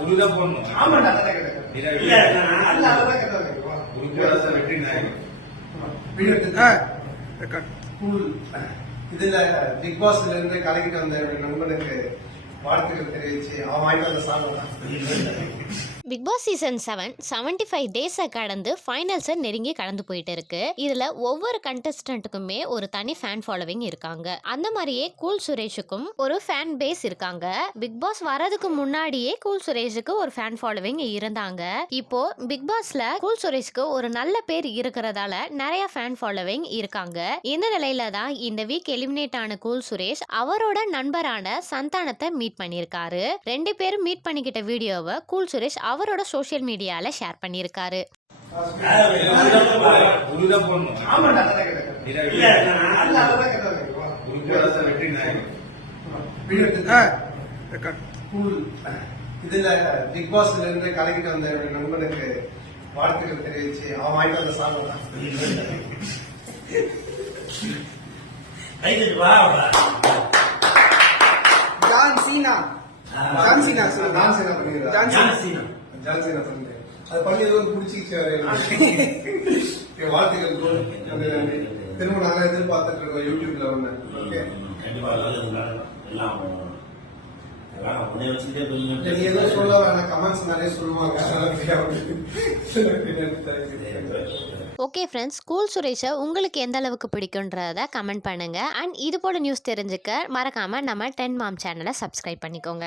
உருதான் போடணும் ஆமாண்டா கூல் இதுல பிக் பாஸ்ல இருந்து கலக்கிட்டு வந்த நண்பனுக்கு வாழ்த்துக்கள் தெரிவிச்சு அவன் வாங்கிட்டு வந்த சாங் தான் big boss season seven seventy five டேஸை கடந்து ஃபைனல்ஸை நெருங்கி கடந்து போயிட்டு இருக்கு. இதுல ஒவ்வொரு கண்டஸ்டன்ட்டுக்குமே ஒரு தனி ஃபேன் ஃபாலோவிங் இருக்காங்க. அந்த மாதிரியே கூல் சுரேஷுக்கும் ஒரு ஃபேன் பேஸ் இருக்காங்க. பிக் பாஸ் வரதுக்கு முன்னாடியே கூல் சுரேஷுக்கு ஒரு ஃபேன் ஃபாலோவிங் இருந்தாங்க. இப்போ பிக் பாஸ்ல கூல் சுரேஷ்க்கு ஒரு நல்ல பேர் இருக்கிறதால நிறைய ஃபேன் ஃபாலோவிங் இருக்காங்க. இந்த நிலையில தான் இந்த வீக் எலிமினேட் ஆன கூல் சுரேஷ் அவரோட நண்பரான சந்தானத்தை மீட் பண்ணியிருக்காரு. ரெண்டு பேரும் மீட் பண்ணிக்கிட்ட வீடியோவை கூல் சுரேஷ் அவர் அவரோட சோஷியல் மீடியால ஷேர் பண்ணியிருக்காரு. இதுல பிக் பாஸ்ல இருந்து கலக்கிட்டு வந்த என்னுடைய நண்பனுக்கு வாழ்த்துக்கள் தெரிவிச்சு அவன் வாங்கிட்டு வந்த சாங் தான் John Cena John Cena John Cena. Johnson பண்ணு அது பண்ணி ஏதோ பிடிச்சிக்கிச்சு வாழ்த்துக்கள் bro. நன்றி நன்றி திரும்ப நானே எதிர்பார்த்துட்டு இருக்கோம் யூடியூப்ல ஒண்ணு ஓகே ஓகே ஃப்ரெண்ட்ஸ் ஸ்கூல் சுரேஷை உங்களுக்கு எந்த அளவுக்கு பிடிக்குன்றத கமெண்ட் பண்ணுங்க. அண்ட் இது போல நியூஸ் தெரிஞ்சுக்க மறக்காம நம்ம டென் மாம் சேனலை சப்ஸ்கிரைப் பண்ணிக்கோங்க.